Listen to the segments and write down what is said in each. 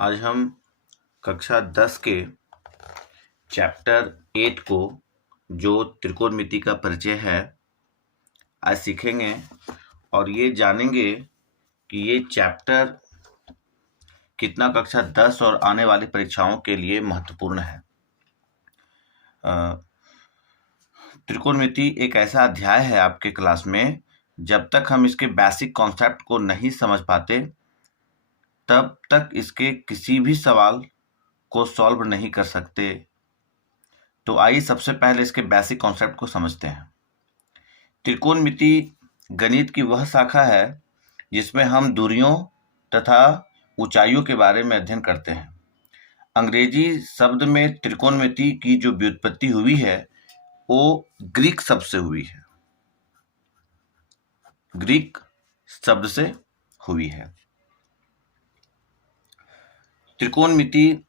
आज हम कक्षा 10 के चैप्टर 8 को जो त्रिकोणमिति का परिचय है आज सीखेंगे और ये जानेंगे कि ये चैप्टर कितना कक्षा 10 और आने वाली परीक्षाओं के लिए महत्वपूर्ण है। त्रिकोणमिति एक ऐसा अध्याय है आपके क्लास में, जब तक हम इसके बेसिक कॉन्सेप्ट को नहीं समझ पाते तब तक इसके किसी भी सवाल को सॉल्व नहीं कर सकते। तो आइए सबसे पहले इसके बेसिक कॉन्सेप्ट को समझते हैं। त्रिकोणमिति गणित की वह शाखा है जिसमें हम दूरियों तथा ऊंचाइयों के बारे में अध्ययन करते हैं। अंग्रेजी शब्द में त्रिकोणमिति की जो व्युत्पत्ति हुई है वो ग्रीक शब्द से हुई है। ग्रीक शब्द से हुई है। त्रिकोणमिति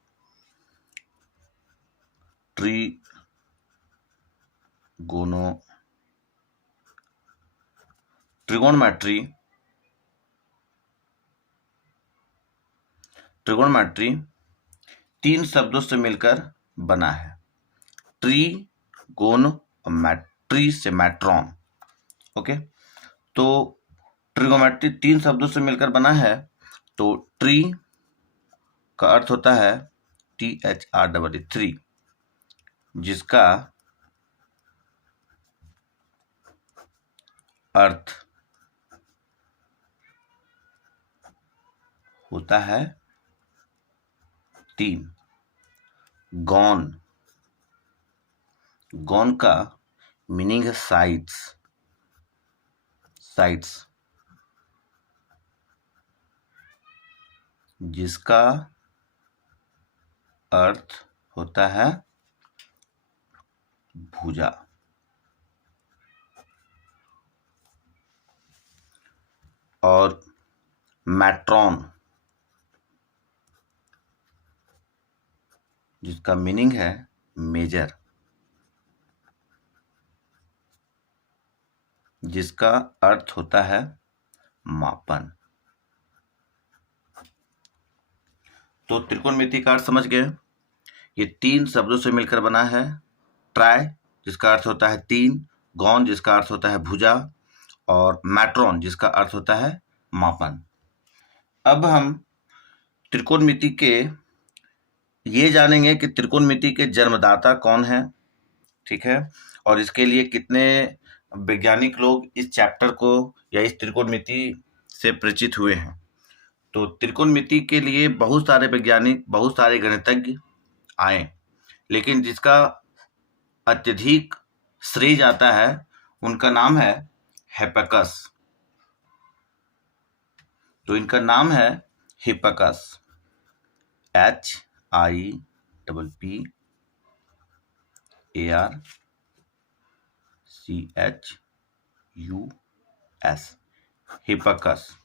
ट्रिगोनोमेट्री 3 शब्दों से मिलकर बना है। ट्री से मैट्रॉन। ओके, तो ट्रिगोनोमेट्री 3 शब्दों से मिलकर बना है। तो ट्री का अर्थ होता है THREE, जिसका अर्थ होता है 3। गॉन का मीनिंग है साइड्स, जिसका अर्थ होता है भुजा। और मैट्रॉन जिसका मीनिंग है मेजर, जिसका अर्थ होता है मापन। तो त्रिकोणमिति का अर्थ समझ गए। ये 3 शब्दों से मिलकर बना है। ट्राई जिसका अर्थ होता है 3, गॉन जिसका अर्थ होता है भुजा, और मैट्रॉन जिसका अर्थ होता है मापन। अब हम त्रिकोणमिति के ये जानेंगे कि त्रिकोणमिति के जन्मदाता कौन है, ठीक है, और इसके लिए कितने वैज्ञानिक लोग इस चैप्टर को या इस त्रिकोणमिति से परिचित हुए हैं। तो त्रिकोणमिति के लिए बहुत सारे वैज्ञानिक, बहुत सारे गणितज्ञ आए, लेकिन जिसका अत्यधिक श्रेय जाता है उनका नाम है हिप्पारकस। तो इनका नाम है हिप्पारकस, HIPPARCHUS, हिप्पारकस।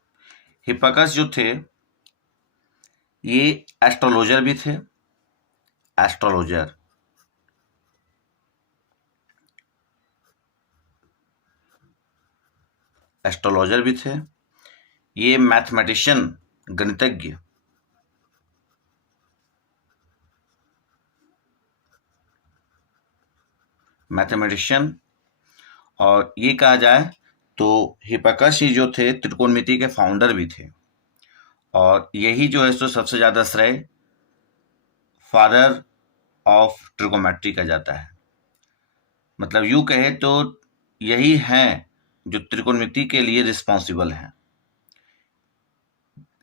हिप्पारकस जो थे ये एस्ट्रोलॉजर भी थे। एस्ट्रोलॉजर भी थे। ये मैथमेटिशियन, गणितज्ञ, और ये कहा जाए तो हिप्पारकस ही जो थे त्रिकोणमिति के फाउंडर भी थे। और यही जो है सो सबसे ज्यादा श्रेय फादर ऑफ ट्रिगोनोमेट्री का जाता है। मतलब यूं कहे तो यही हैं जो त्रिकोणमिति के लिए रिस्पॉन्सिबल हैं।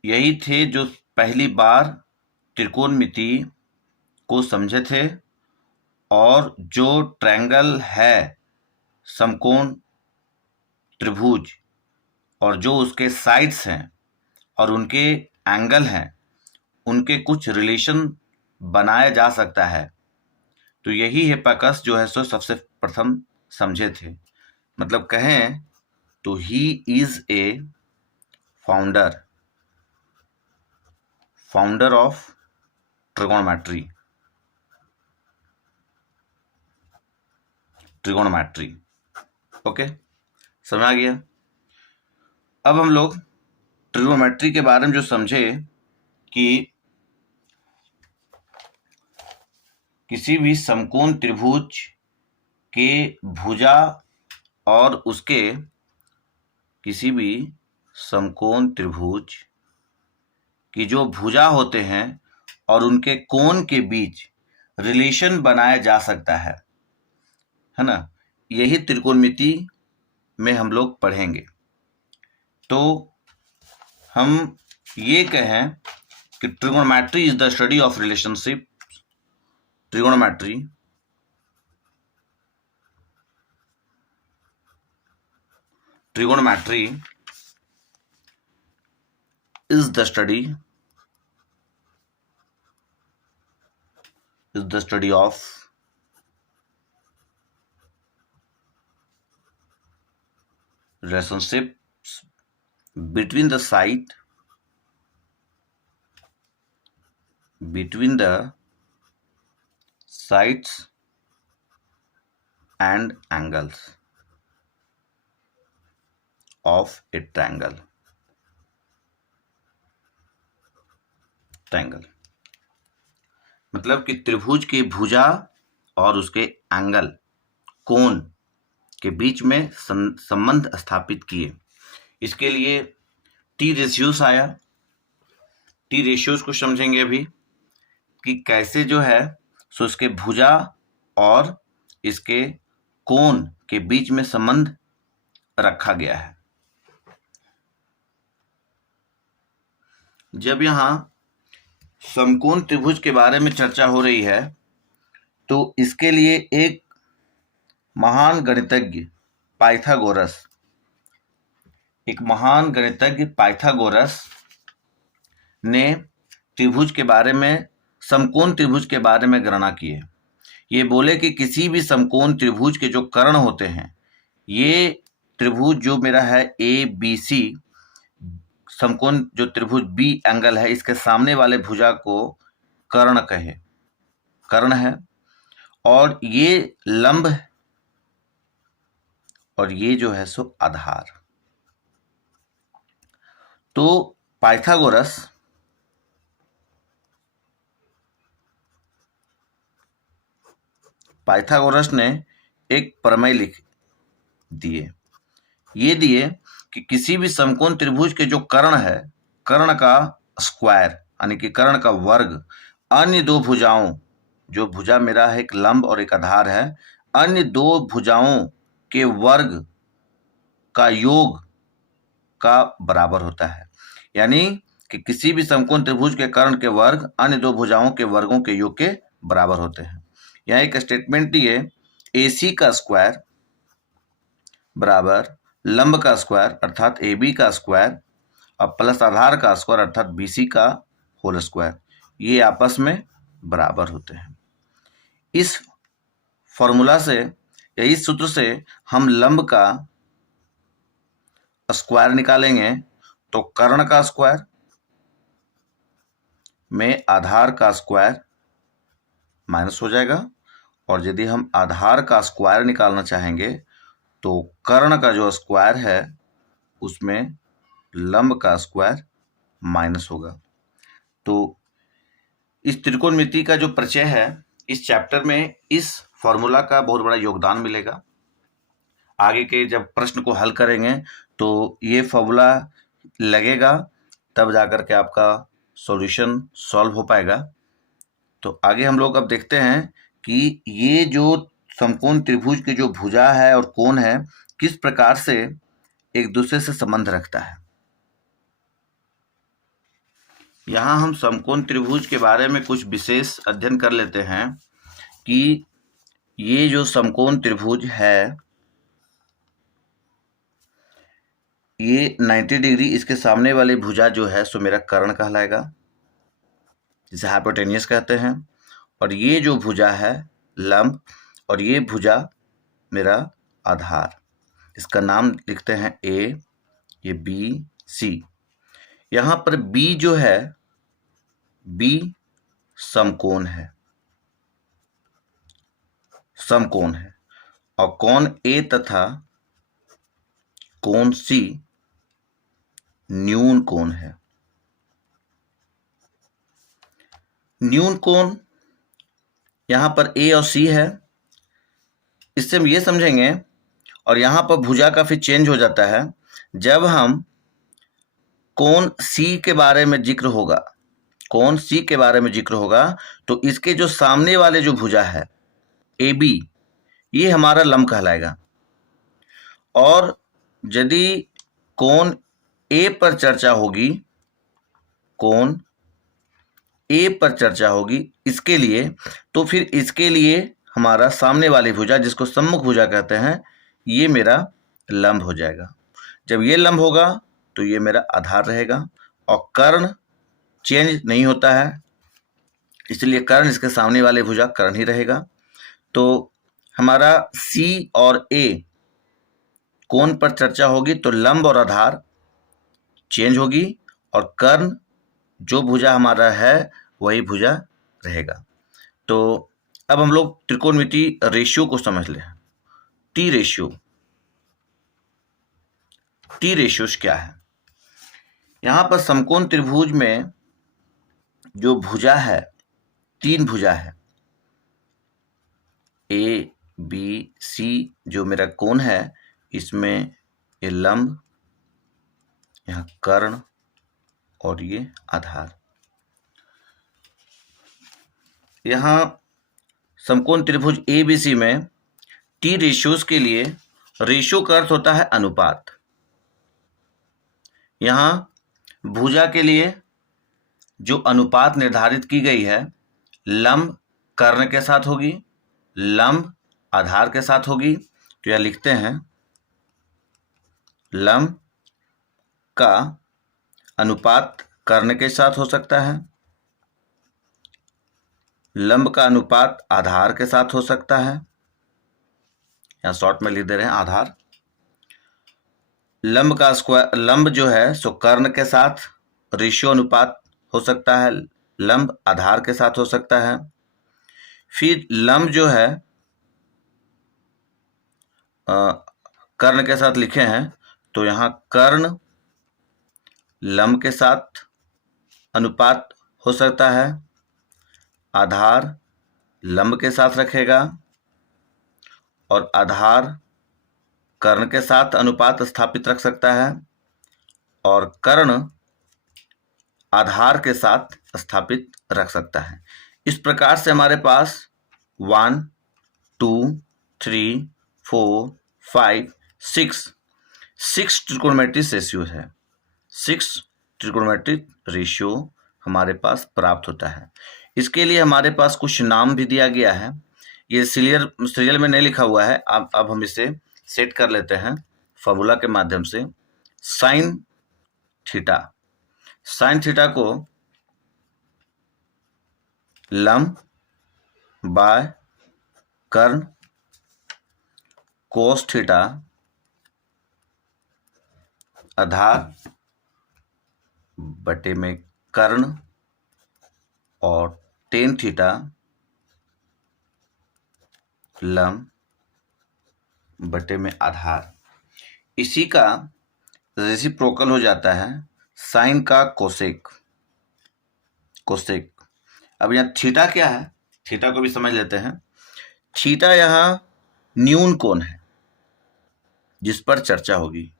यही थे जो पहली बार त्रिकोणमिति को समझे थे, और जो ट्रायंगल है, समकोण त्रिभुज, और जो उसके साइड्स हैं और उनके एंगल हैं, उनके कुछ रिलेशन बनाया जा सकता है। तो यही हिप्पारकस जो है सो सबसे प्रथम समझे थे। मतलब कहें तो he is a founder of trigonometry. Okay, समझ आ गया। अब हम लोग ट्रिगोनोमेट्री के बारे में जो समझे कि किसी भी समकोण त्रिभुज के भुजा और उसके किसी भी समकोण त्रिभुज की जो भुजा होते हैं और उनके कोण के बीच रिलेशन बनाया जा सकता है ना। यही त्रिकोणमिति में हम लोग पढ़ेंगे। तो हम ये कहें कि trigonometry is the study of relationship. Trigonometry is the study of relationships between the sides and angles of a triangle. मतलब कि त्रिभुज की भुजा और उसके एंगल कोण के बीच में संबंध स्थापित किए। इसके लिए टी रेशियोस आया। टी रेशियोस को समझेंगे अभी कि कैसे जो है सो इसके भुजा और इसके कोण के बीच में संबंध रखा गया है। जब यहाँ समकोण त्रिभुज के बारे में चर्चा हो रही है तो इसके लिए एक महान गणितज्ञ पाइथागोरस ने त्रिभुज के बारे में, समकोण त्रिभुज के बारे में गणना की है। ये बोले कि किसी भी समकोण त्रिभुज के जो कर्ण होते हैं, ये त्रिभुज जो मेरा है ABC, समकोण जो त्रिभुज बी एंगल है, इसके सामने वाले भुजा को कर्ण है और ये लंब है और ये जो है सो आधार। तो पाइथागोरस ने एक प्रमेय लिख दिए। ये दिए कि किसी भी समकोण त्रिभुज के जो कर्ण है, कर्ण का स्क्वायर यानी कि कर्ण का वर्ग अन्य दो भुजाओं, जो भुजा मेरा है एक लंब और एक आधार है, अन्य दो भुजाओं के वर्ग का योग का बराबर होता है। यानी कि किसी भी समकोण त्रिभुज के कर्ण के वर्ग अन्य दो भुजाओं के वर्गों के योग के बराबर होते हैं। यहाँ एक स्टेटमेंट दिए, AC का स्क्वायर बराबर लंब का स्क्वायर अर्थात AB का स्क्वायर और प्लस आधार का स्क्वायर अर्थात BC का होल स्क्वायर, ये आपस में बराबर होते हैं। इस फॉर्मूला से या इस सूत्र से हम लंब का स्क्वायर निकालेंगे तो कर्ण का स्क्वायर में आधार का स्क्वायर माइनस हो जाएगा, और यदि हम आधार का स्क्वायर निकालना चाहेंगे तो कर्ण का जो स्क्वायर है उसमें लंब का स्क्वायर माइनस होगा। तो इस त्रिकोणमिति का जो परिचय है, इस चैप्टर में इस फॉर्मूला का बहुत बड़ा योगदान मिलेगा। आगे के जब प्रश्न को हल करेंगे तो ये फॉर्मूला लगेगा, तब जाकर के आपका सॉल्यूशन सॉल्व हो पाएगा। तो आगे हम लोग अब देखते हैं कि ये जो समकोण त्रिभुज की जो भुजा है और कोण है किस प्रकार से एक दूसरे से संबंध रखता है। यहाँ हम समकोण त्रिभुज के बारे में कुछ विशेष अध्ययन कर लेते हैं कि ये जो समकोण त्रिभुज है, ये 90 डिग्री, इसके सामने वाली भुजा जो है सो मेरा कर्ण कहलाएगा, जिसे हाइपोटेनियस कहते हैं, और ये जो भुजा है लंब, और ये भुजा मेरा आधार, इसका नाम लिखते हैं A, ये BC। यहाँ पर B जो है, B समकोण है और कोण A तथा कोण C न्यून कोण है। न्यून कोण यहाँ पर ए और सी है, इससे हम ये समझेंगे, और यहाँ पर भुजा का फिर चेंज हो जाता है जब हम कोण सी के बारे में जिक्र होगा, कोण सी के बारे में जिक्र होगा तो इसके जो सामने वाले जो भुजा है ए बी, ये हमारा लंब कहलाएगा। और यदि कोण ए पर चर्चा होगी, कोण ए पर चर्चा होगी इसके लिए, तो फिर इसके लिए हमारा सामने वाली भुजा जिसको सम्मुख भुजा कहते हैं, ये मेरा लंब हो जाएगा। जब ये लंब होगा तो ये मेरा आधार रहेगा, और कर्ण चेंज नहीं होता है, इसलिए कर्ण इसके सामने वाले भुजा कर्ण ही रहेगा। तो हमारा सी और ए कोण पर चर्चा होगी तो लंब और आधार चेंज होगी, और कर्ण जो भुजा हमारा है वही भुजा रहेगा। तो अब हम लोग त्रिकोणमिति रेशियो को समझ लें। टी रेशियो, टी रेशियोस क्या है? यहाँ पर समकोण त्रिभुज में जो भुजा है, तीन भुजा है, ए बी सी जो मेरा कोण है, इसमें ये लंब, यहाँ कर्ण और ये आधार। यहाँ समकोण त्रिभुज ए बी सी में टी रेशियोस के लिए रेशियो का अर्थ होता है अनुपात। यहाँ भुजा के लिए जो अनुपात निर्धारित की गई है, लंब कर्ण के साथ होगी, लंब आधार के साथ होगी। तो यह लिखते हैं लंब का अनुपात कर्ण के साथ हो सकता है, लंब का अनुपात आधार के साथ हो सकता है, यहाँ शॉर्ट में लिख दे रहे हैं आधार। लंब का स्क्वायर, लंब जो है सो कर्ण के साथ रेशियो अनुपात हो सकता है, लंब आधार के साथ हो सकता है। फिर लंब जो है कर्ण के साथ लिखे हैं, तो यहाँ कर्ण लंब के साथ अनुपात हो सकता है, आधार लंब के साथ रखेगा, और आधार कर्ण के साथ अनुपात स्थापित रख सकता है, और कर्ण आधार के साथ स्थापित रख सकता है। इस प्रकार से हमारे पास 1 2 3 4 5 6 ट्रिकोणमेट्रिक रेशियो है। 6 ट्रिकोणमेट्रिक रेशियो हमारे पास प्राप्त होता है। इसके लिए हमारे पास कुछ नाम भी दिया गया है, ये सीरियल में नहीं लिखा हुआ है। अब हम इसे सेट कर लेते हैं फॉर्मूला के माध्यम से। साइन थीटा, साइन थीटा को लंब बाय कर्ण, कोस थीटा आधार बटे में कर्ण, और टेन थीटा लंब बटे में आधार। इसी का रेसिप्रोकल हो जाता है साइन का कोसेक, कोसेक। अब यहाँ थीटा क्या है, थीटा को भी समझ लेते हैं। थीटा यहाँ न्यून कोण है जिस पर चर्चा होगी,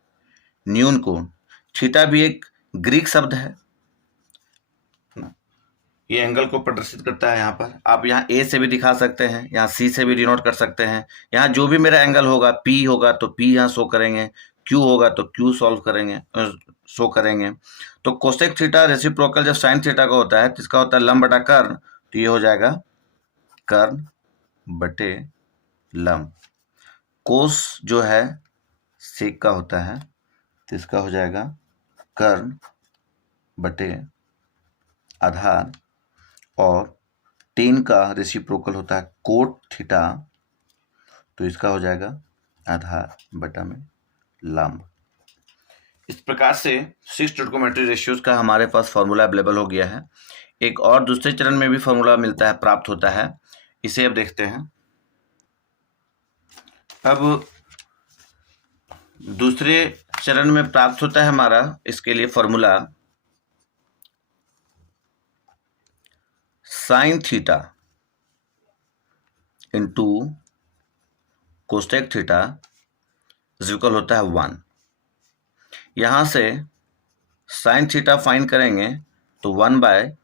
न्यून कोण। थीटा भी एक ग्रीक शब्द है, ये एंगल को प्रदर्शित करता है। यहाँ पर आप यहाँ ए से भी दिखा सकते हैं, यहाँ सी से भी डिनोट कर सकते हैं। यहाँ जो भी मेरा एंगल होगा, पी होगा तो पी यहाँ शो करेंगे, क्यू होगा तो क्यू सॉल्व करेंगे, शो करेंगे। तो कोसेक थीटा रेसिप्रोकल जब साइन थीटा का होता है तो इसका होता है लंब बटा कर्ण, तो ये हो जाएगा कर्ण बटे लंब। कोस जो है सेक का होता है तो इसका हो जाएगा कर्ण बटे आधार, और टेन का रेसिप्रोकल होता है कोट थीटा, तो इसका हो जाएगा आधार बटा में लंब। इस प्रकार से 6 ट्रिकोमेट्रिक रेशियोज का हमारे पास फॉर्मूला अवेलेबल हो गया है। एक और दूसरे चरण में भी फॉर्मूला मिलता है, प्राप्त होता है, इसे अब देखते हैं। अब दूसरे चरण में प्राप्त होता है हमारा इसके लिए formula sine theta into cosec theta is equal होता है 1। यहाँ से साइन थीटा फाइंड करेंगे तो 1 बाय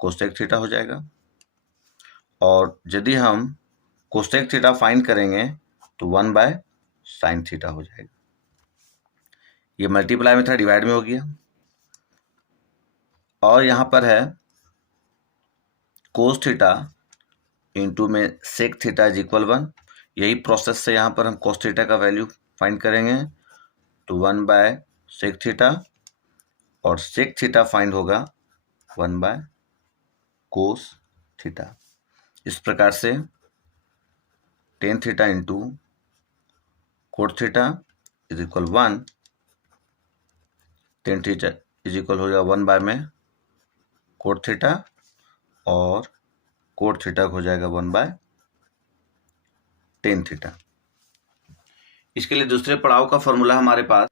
कोसेक थीटा हो जाएगा, और यदि हम कोसेक थीटा फाइंड करेंगे तो 1 बाय साइन थीटा हो जाएगा। ये मल्टीप्लाई में था, डिवाइड में हो गया। और यहाँ पर है कोस थीटा इंटू में सेक थीटा इज इक्वल 1। यही प्रोसेस से यहाँ पर हम कोस थीटा का वैल्यू फाइंड करेंगे तो 1 बाय सेक थीटा, और सेक थीटा फाइंड होगा 1 बाय कोस थीटा। इस प्रकार से tan theta into cot theta is equal 1, tan theta is equal हो जाएगा 1 बाय में कोट थीटा, और कोट थीटा हो जाएगा 1 बाय टेन थीटा। इसके लिए दूसरे पड़ाव का फॉर्मूला हमारे पास,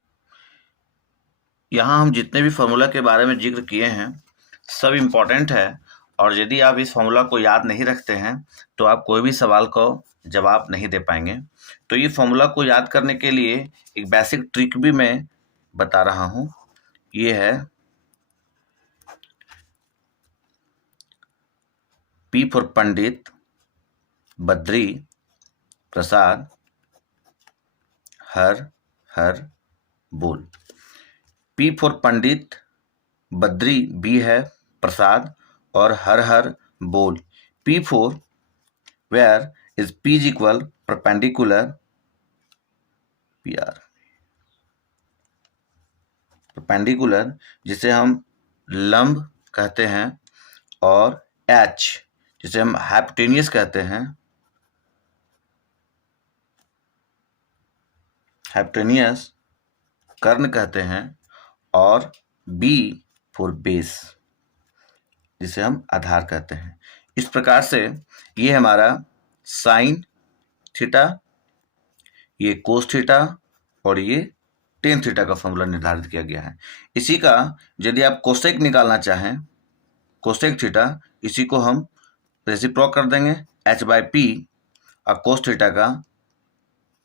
यहाँ हम जितने भी फॉर्मूला के बारे में जिक्र किए हैं सब इम्पॉर्टेंट है, और यदि आप इस फॉर्मूला को याद नहीं रखते हैं तो आप कोई भी सवाल को जवाब नहीं दे पाएंगे। तो ये फॉर्मूला को याद करने के लिए एक बेसिक ट्रिक भी मैं बता रहा हूँ। ये है P फॉर पंडित, बद्री, प्रसाद, हर हर बोल। P for Pandit, Badri B है, प्रसाद और हर हर बोल। P for where is P is equal perpendicular, PR perpendicular जिसे हम लंब कहते हैं, और H जिसे हम हाइपोटेनियस कहते हैं, हाइपोटेनियस कर्ण कहते हैं, और B फॉर बेस जिसे हम आधार कहते हैं। इस प्रकार से ये हमारा साइन थीटा, ये कोस थीटा और ये टेन थीटा का फॉर्मूला निर्धारित किया गया है। इसी का यदि आप कोसेक निकालना चाहें, कोसेक थीटा, इसी को हम रेसिप्रोक कर देंगे h बाय पी, और कोस थीटा का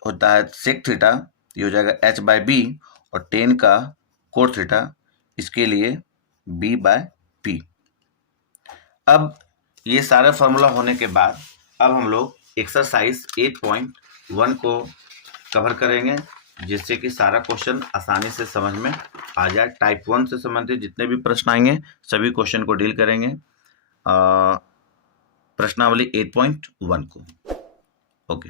होता है सेक थीटा, ये हो जाएगा h बाय बी, और टेन का कोट थीटा, इसके लिए b बाय पी। अब ये सारा फॉर्मूला होने के बाद अब हम लोग एक्सरसाइज 8.1 को कवर करेंगे, जिससे कि सारा क्वेश्चन आसानी से समझ में आ जाए। टाइप 1 से संबंधित जितने भी प्रश्न आएंगे सभी क्वेश्चन को डील करेंगे प्रश्नावली 8.1 को। ओके।